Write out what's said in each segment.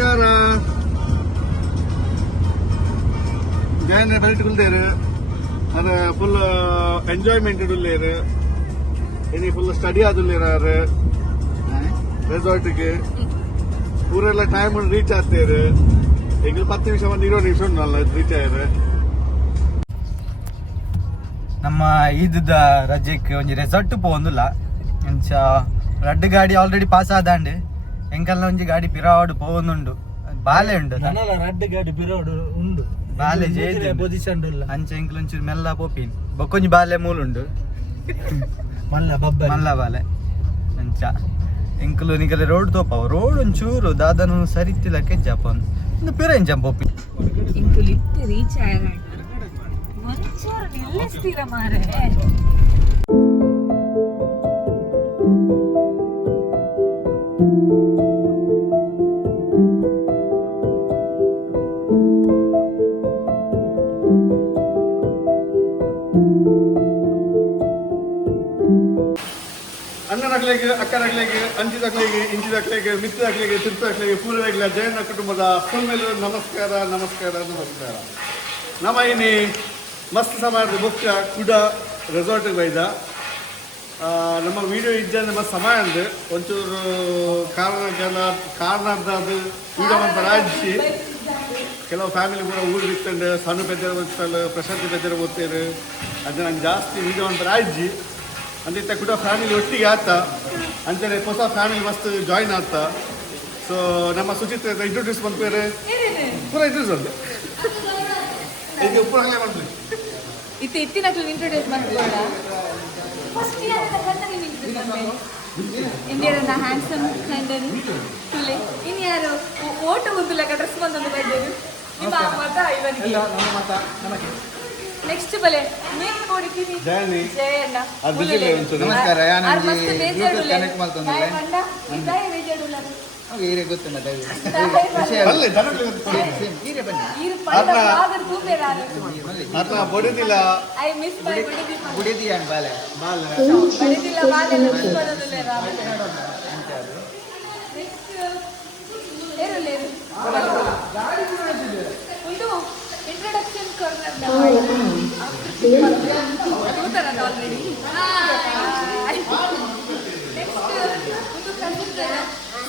ನಮಸ್ಕಾರ. ಜೈನ ಬೈಟ್ಗುಲ್ದೇರು ಅದು full enjoyment ಇಡುಲ್ಲೇರು ಇನಿ ಫುಲ್ ಸ್ಟಡಿ ಆದುಲ್ಲೇರು ರೆಸಾರ್ಟ್ಗೆ ಊರೆಲ್ಲ ಟೈಮ್ ರೀಚ್ ಆಗ್ತೇರು. ಈಗ 10 ನಿಮಿಷ 20 ನಿಮಿಷ ಉಂಟಲ್ಲ ರೀಚ್ ಆಯ್ರೆ. ನಮ್ಮ ಈದ ರಜೆಕ್ ಒಂಜಿ ರೆಸಾರ್ಟ್ ಪೋಂದುಲ್ಲ ಇಂಚ ರಡ್ಡ್ ಗಾಡಿ ಆಲ್ರೆಡಿ ಪಾಸ್ ಆದಾಂಡ್ ಎಂಕಲ್ನ ಒಂಜಿ ಗಾಡಿ ಪಿರಾವಡ್ ಪೋವೊಂದುಂಡು ಬಾಲೆ ಉಂಡು ರಡ್ಡ್ ಗಾಡಿ ಪಿರಾವಡ್ ಉಂಡು ಬಾಲೆ ಜೇಜಿ ಪೊಸಿಷನ್ ಇಲ್ಲ ಅಂಚ ಎಂಕಲ್ ಒಂಚೂರು ಮೆಲ್ಲ ಪೋಪಿನ್ ಬೊಕ್ಕೊಂಜಿ ಬಾಲೆ ಮೂಲುಂಡು ಮಲ್ಲ ಬಾಲೆ ಅಂಚ ಎಂಕಲು ನಿಗಲೆ ರೋಡ್ ತೋಪಾವ ರೋಡ್ ಒಂಚೂರು ದಾದನು ಸರಿತಿಲ್ಲ ಕೆಜ್ಜಾಪನ್ ಒಂದು ಪಿರ ಎಂಚ ಪೋಪಿ ಇಂಕುಲು ಇತ್ತು ರೀಚ್ ಆಯ್ರಾಂಡ ಒಂಚೂರು ನಿಲ್ಲಿಸ್ತೀರ ಮಾರೆ. ಅಣ್ಣನಕ್ಲೆಗೆ ಅಕ್ಕನಕ್ಲೆಗೆ ಅಂಚಿದಕ್ಲೆಗೆ ಇಂಚಿದಕ್ಲೆಗೆ ಮಿತ್ರಕ್ಲೆಗೆ ತಿರುಪಕ್ಲೆಗೆ ಪೂರಕ್ಲೆ ಜಯಣ್ಣ ಕುಟುಂಬದ ಫುಲ್ ನಮಸ್ಕಾರ ನಮಸ್ಕಾರ ನಮಸ್ಕಾರ. ನಮ್ಮ ಇನಿ ಮಸ್ತ್ ಸಮಯದ ಬುಕ್ಕ ಕುಡ ರೆಸಾರ್ಟಿಗೆ ಬೈದ ನಮ್ಮ ವಿಡಿಯೋ ಇದ್ದ ಮಸ್ತ್ ಸಮಯ ಅಂದು ಒಂಚೂರು ಕಾರಣದ ವಿಡಿಯೋ ಅಂತ ರಾಜಿಸಿ ಕೆಲವು ಫ್ಯಾಮಿಲಿ ಕೂಡ ಊರು ಬಿತ್ತಂಡು ಸಣ್ಣ ಬೆದ್ದರ ಓದ್ತಲ್ಲ ಪ್ರಶಾಂತಿ ಬೆದ್ದರ ಓದ್ತೇರು ಅದು ನಂಗೆ ಜಾಸ್ತಿ ವಿಡಿಯೋ ಅಂತ ರಾಜಿ ಅಂದಿತ್ತ ಕೂಡ ಫ್ಯಾಮಿಲಿ ಒಟ್ಟಿಗೆ ಆತ ಅಂತಾರೆ ಹೊಸ ಫ್ಯಾಮಿಲಿ ಮಸ್ತ್ ಜಾಯಿನ್ ಆತ. ಸೊ ನಮ್ಮ ಸುಚಿತ್ರ ಇಂಟ್ರೊಡ್ಯೂಸ್ ಮಾಡ್ತಾರೆ ಪೂರ ಇಂಟ್ರೊಡ್ಯೂಸ್ ಅಂತ ಈಗ ಪೂರ ಹಂಗೆ ಮಾಡ್ತೀವಿ ಇತ್ತು ಇತ್ತಿನಕ್ಲು ಇಂಟ್ರೊಡ್ಯೂಸ್ ಮಾಡ್ಕೊಳ್ಳೋಣ. First year India handsome handle ತುಲೆ ಇನ್ನು ಯಾರು ಓಟ ಗೊತ್ತಿಲ್ಲ ಡ್ರೆಸ್ ಬಂದೊಂದು ಬೈದೇರು ನಿಮ್ಮ ಮತ ಇವನಿಗೆ ನೆಕ್ಸ್ಟ್ ಬಲೆ ಮೇನ್ ನೋಡಿತೀನಿ ಜಯಣ್ಣ ನಮಸ್ಕಾರ ಬಡಿದಿಲ್ಲ introduction corner already.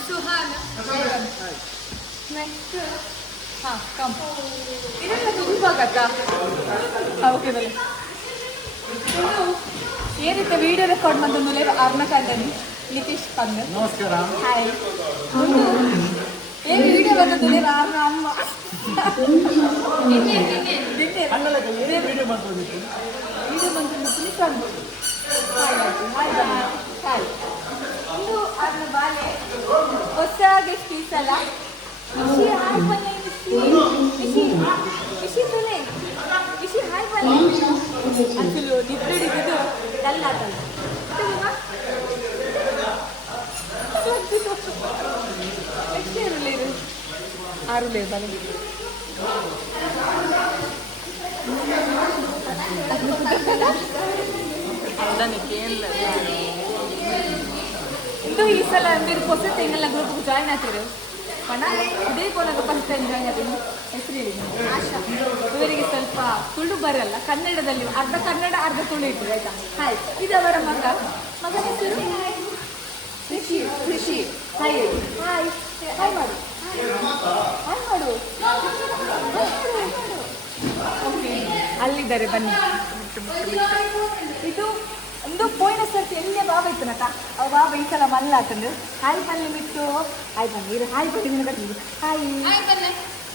Suhana next come ಇದೆಲ್ಲ ತುಂಬಾಗತ್ತಾ ಓಕೆ ಬಲೆ ಏನಿತ್ತು ವಿಡಿಯೋ ರೆಕಾರ್ಡ್ ಮಾಡ್ದು ಅರ್ಣ ಕಂದನಿ ನಿತೀಶ್ ಕಂದ ನಮಸ್ಕಾರ ಹಾಯ್ ಏನು ವಿಡಿಯೋ ಬಂದದ್ದು ಅರ್ಣ ಅಮ್ಮ ವಿಡಿಯೋ ಬಂದು ಇದು ಅರ್ಣ ಬಾಲೆ ಹೊಸ ಗೆಸ್ಟ್ ಈ ಸಲ ಇಶಿ ಹಾಯ್ ಬನ್ನಿ ಇಶಿ ತುಲೆ ಇಶಿ ಹಾಯ್ ಬನ್ನಿ ಅಸಲು ನಿದ್ದಿಡಿದು ಡಲ್ ಆತಲ್ಲ ನೆಕ್ಸ್ಟ್ ಇರಲಿ ಆರುಲೇ ಬನ್ನಿ ಇದು ಈ ಸಲ మీరు ಹೊಸ ತಿಂಗಳ ಗ್ರೂಪ್ ಜಾಯಿನ್ ಆಗ್ತೀರಿ ಪಣ ಇದೇ ಕೊನಾಗ ಫಸ್ಟ್ ಟೈಮ್ ಜಾಯಿನ್ ಆಗ್ತೀನಿ. ಹೆಸರು ಹೇಳಿ ಆಶಾ. ಇವರಿಗೆ ಸ್ವಲ್ಪ ತುಳು ಬರಲ್ಲ, ಕನ್ನಡದಲ್ಲಿ ಅರ್ಧ ಕನ್ನಡ ಅರ್ಧ ತುಳು ಇರ್ತದೆ ಆಯ್ತಾ. ಹಾಯ್ ಇದು ಅವರ ಮಗನ ಹೆಸರು ಖುಷಿ ಖುಷಿ. ಹಾಯ್ ಹಾಯ್ ಹಾಯ್ ಮಾಡು ಹಾಯ್ ಮಾಡು ಓಕೆ ಅಲ್ಲಿದ್ದಾರೆ ಬನ್ನಿ. ಇದು ಒಂದು ಪೋಯಿನ ಸರ್ತಿ ಎಣ್ಣೆ ಬಾಬಾ ಇತ್ತು ನಟ ಅವ ಬಾಬಾ ಈ ಸಲ ಮಲ್ಲ ಹಾಕಂಡು ಹಾಯ್ ಪಲ್ಲೆ ಬಿಟ್ಟು ಹಾಯ್ ಬನ್ನಿ ಇರು ಹಾಯ್ ಬನ್ನಿ ನಿನ್ನ ಕಟ್ಟಿದ್ದು ಹಾಯ್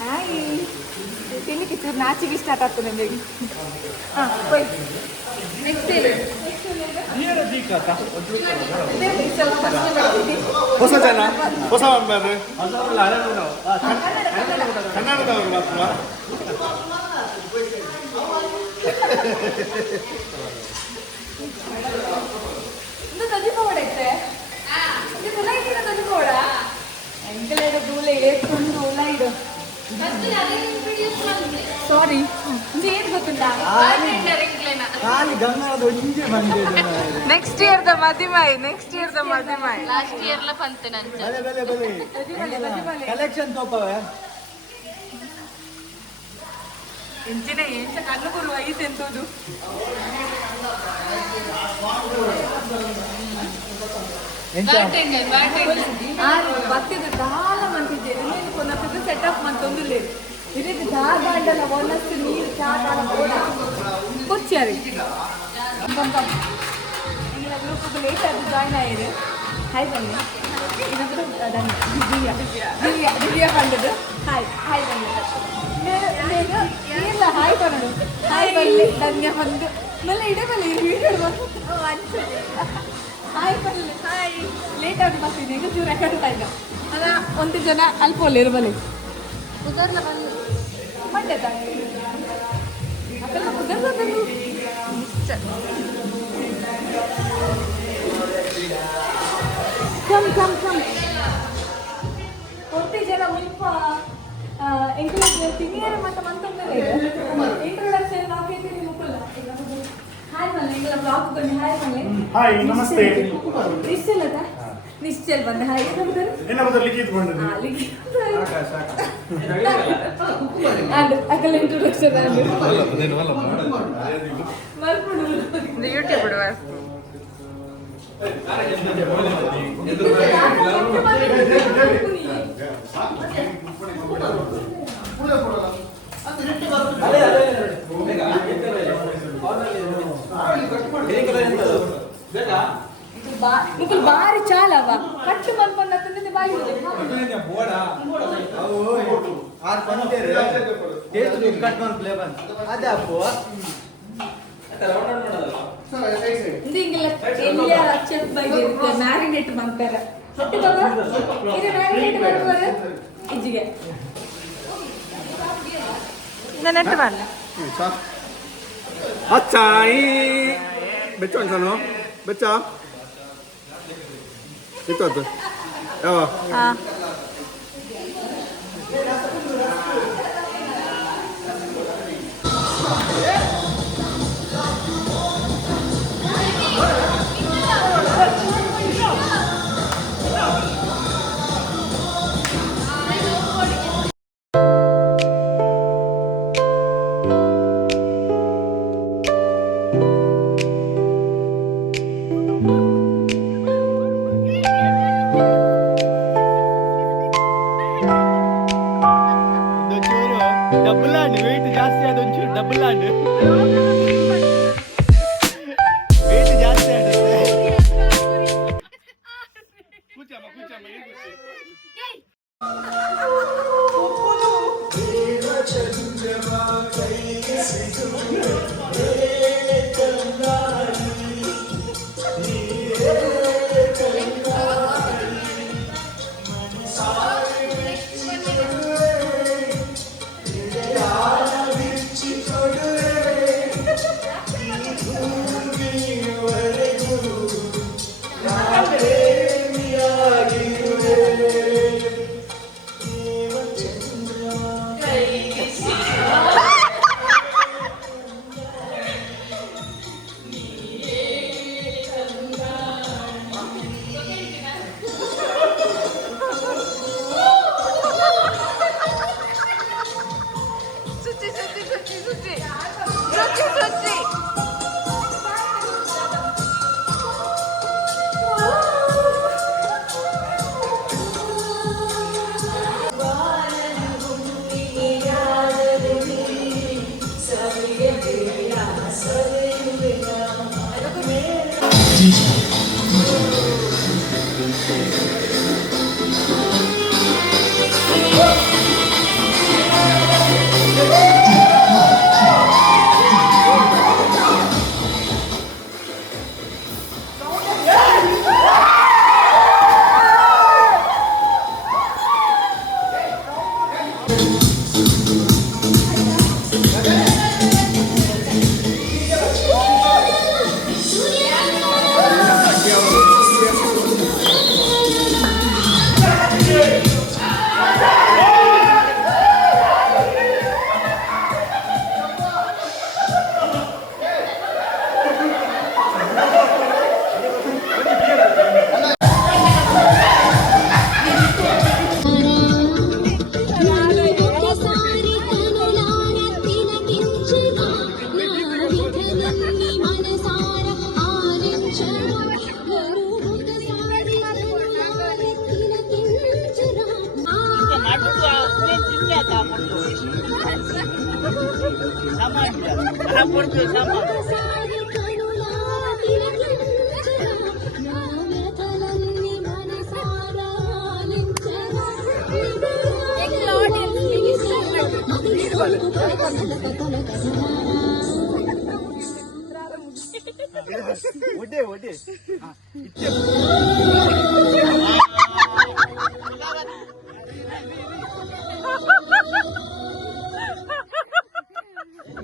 ಹಾಯ್ ತಿನ್ನಿಕ್ಕೆ ಚೂರು ನಾಚಿಗೆ ಸ್ಟಾರ್ಟ್ ಆಗ್ತದೆ ನನಗೆ. ಹಾಂ ಹೋಯ್ ನೆಕ್ಸ್ಟ್ ಹೊಸ ಜನ ಹೊಸ ಕನ್ನಡದವರು ಮಾತ್ರ ಇದು ತದಿಪೋಡ ಐತೆ ಇದು ಲೈಟಿನ ತದಿಪೋಡ ಎಂಕಲೇಡ ದೂಲೆ ಏತ್ಕೊಂಡು ಲೈಡು ಸಾರಿ ಇದು ಏನು ಗೊತ್ತುಂಟಾ ಖಾಲಿ ಗಂಗಾದ ಒಂಜೆ ಬಂದಿದೆ ನೆಕ್ಸ್ಟ್ ಇಯರ್ ದ ಮದಿಮಾಯಿ ಲಾಸ್ಟ್ ಇಯರ್ಲ ಪಂತೆ ನಂಚ ಬಲೆ ಕಲೆಕ್ಷನ್ ತೋಪವೆ ಇಂಚಿನ ಎಂಚ ಕಣ್ಣು ಕೊಡುವ ಐತೆಂತದ್ದು ಭಕ್ತಿದ ದಾಲ ಮಂತಿದ್ದೇನೆ ನೀನು ಕೊನದ್ದು ಸೆಟಪ್ ಮಂತೊಂದುಲ್ಲೆ ಇದಕ್ಕೆ ದಾಗಂಡಲ ಒನ್ನಸ್ತು ನೀರು ಚಾಟಾಲ ಬೋಡ ಕೊಚ್ಚಾರಿ ಇಂಗಿನ ಗ್ರೂಪ್ ಲೇಟ್ ಆಗಿ ಜಾಯ್ನ್ ಆಯಿರು ಹಾಯ್ ಬನ್ನಿ ಇನ್ನೊಬ್ಬರು ದಿವ್ಯಾ ಪಂಡದು ಹಾಯ್ ಬನ್ನಿ ಇಲ್ಲ ಹಾಯ್ ಪನ್ನಡು ಹಾಯ್ ಬಲ್ಲಿ ಧನ್ಯ ಬಂದು ಮಲ್ಲ ಇಡೇ ಬಲ್ಲಿ ವೀಡಿಯೋ ಬಂದು ಹಾಯ್ ಬಲ್ಲಿ ಹಾಯ್ ಲೇಟ್ ಆಗಿ ಬರ್ತೀನಿ ಈಗ ಚೂರು ರೆಕಾರ್ಡ್ ಇಲ್ಲ ಅದ ಒಂದು ಜನ ಅಲ್ಪೋಲ್ಲ ಇರಬಲ್ಲಿ ಕುದರ್ಲ ಬಂದು ಮಂಡ್ಯ ತಾಯಿ ಅಕ್ಕೆಲ್ಲ ಕುದರ್ಲ ಬಂದು ಕಮ್ ಕೊಟ್ಟಿ ಜನ ಮುಲ್ಪ ಎಂಕರೇಜ್ ತಿಂಗಿಯರ ಮಟ್ಟ ಮಂತೊಂದರೆ ಇಂಟ್ರೊಡಕ್ಷನ್ ನಾಕೈತಿ ಮುಕ್ಕಲ್ಲ ಹಾಯ್ ಮನೆ ಎಂಕಲ ಬ್ಲಾಗ್ ಬನ್ನಿ ಹಾಯ್ ಮನೆ ಹಾಯ್ ನಮಸ್ತೆ ನಿಶ್ಚಲ್ ಅದ ನಿಶ್ಚಲ್ ಬಂದ ಹಾಯ್ ನಮ್ದರು ಏನ ಮೊದಲು ಲಿಖಿತ್ ಬಂದದ್ದು ಲಿಖಿತ್ ಅಂಡ್ ಅಕಲ ಇಂಟ್ರೊಡಕ್ಷನ್ ಅಂಡ್ ಮರ್ಪುಡು ಇದು ಯೂಟ್ಯೂಬ್ ಬಿಡುವ ಮುಕುಲ್ ಬಾರಿ ಚಾಲವ ಕಟ್ಟು ಮನ್ಕೊಂಡ ತಂದೆ ಬಾಯಿ ಆರ್ ಪಂತೇರು ಟೇಸ್ಟ್ ಕಟ್ ಮಾಡಿ ಪ್ಲೇ ಬಂದ್ ಅದೇ ಅಪ್ಪು ಹಿಂಗೆಲ್ಲ ಎಲ್ಲಿಯ ಚೆಫ್ ಬಗ್ಗೆ ಮ್ಯಾರಿನೇಟ್ ಮಾಡ್ತಾರೆ ಹೊಟ್ಟೆ ಬಾಬಾ ಇದು ಮ್ಯಾರಿನೇಟ್ ಮಾಡ್ತಾರೆ ಇಜ್ಜಿಗೆ ನೆಟ್ ಮಾಡಲ ಅಚ್ಚಾಯಿ ಬೆಚ್ಚ ಅನ್ಸನು ಬೆಚ್ಚ ಇತ್ತು ಯಾವ ಡಬಲ್ ಹ್ಯಾಂಡ್ ವೆಯ್ಟ್ ಜಾಸ್ತಿ ಆದ ಒಂಚೂರು ಡಬಲ್ ಹ್ಯಾಂಡ್ ವೆಯ್ಟ್ ಜಾಸ್ತಿ ಆಗುತ್ತೆ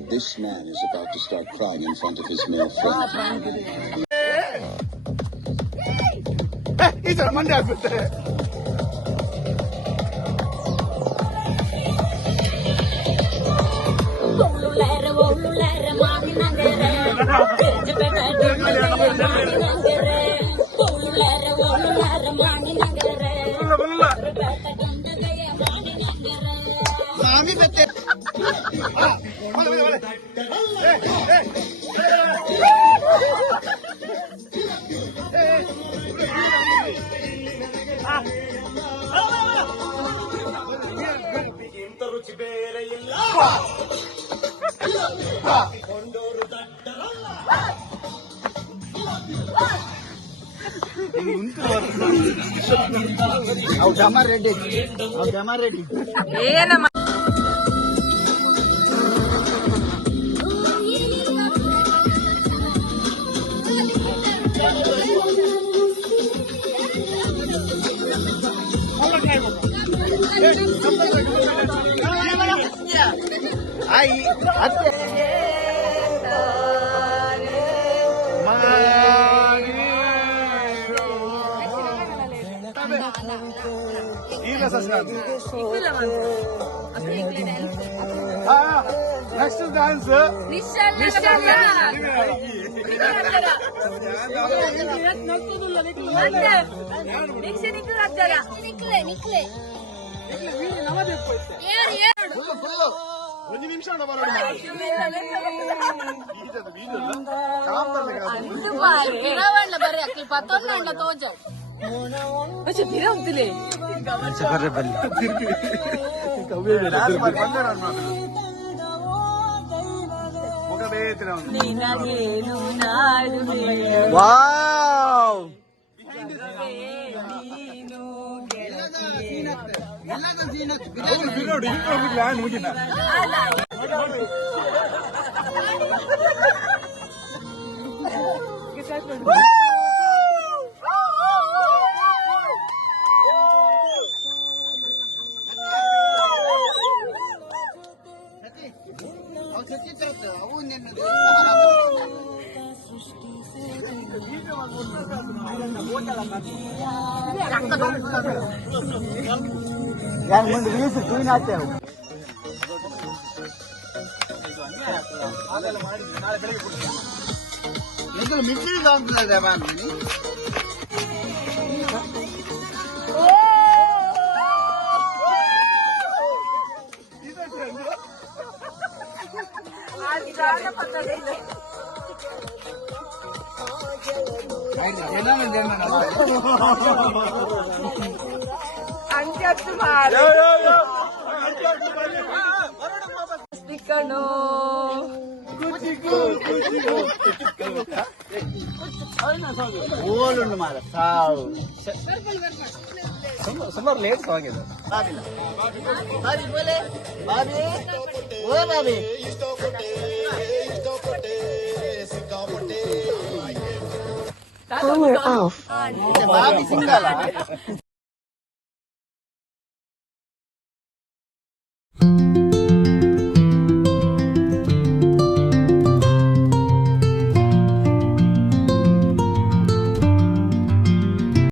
This man is about to start crying in front of his male friend. ಈ ತರ ಮಂಡೆ ಆಗ್ಬಿಡ್ತಾರೆ. ಏನಮ್ಮ ಈಗ ನೆಕ್ಸ್ಟ್ ಡ್ಯಾನ್ಸ್ ಒಂದು ನಿಮಿಷ ಬಿರಾಗ್ತಿಲೆ ವಾವ್ यार मन रील्स तू ही नाचे हो लेकिन मिट्टी काम कर रहा है मान ಓಲುಂಡು ಮಾರ ಸಾವು ಸುಮಾರು ಲೇಟ್ ಸಾಂಗ್ ಇದು ಬಾಬಿ ಬೋಲೆ ಬಾಬಿ ಓ ಬಾಬಿ Power off. ಬಾಬಿ ಸಿಂಗಲ್ಲ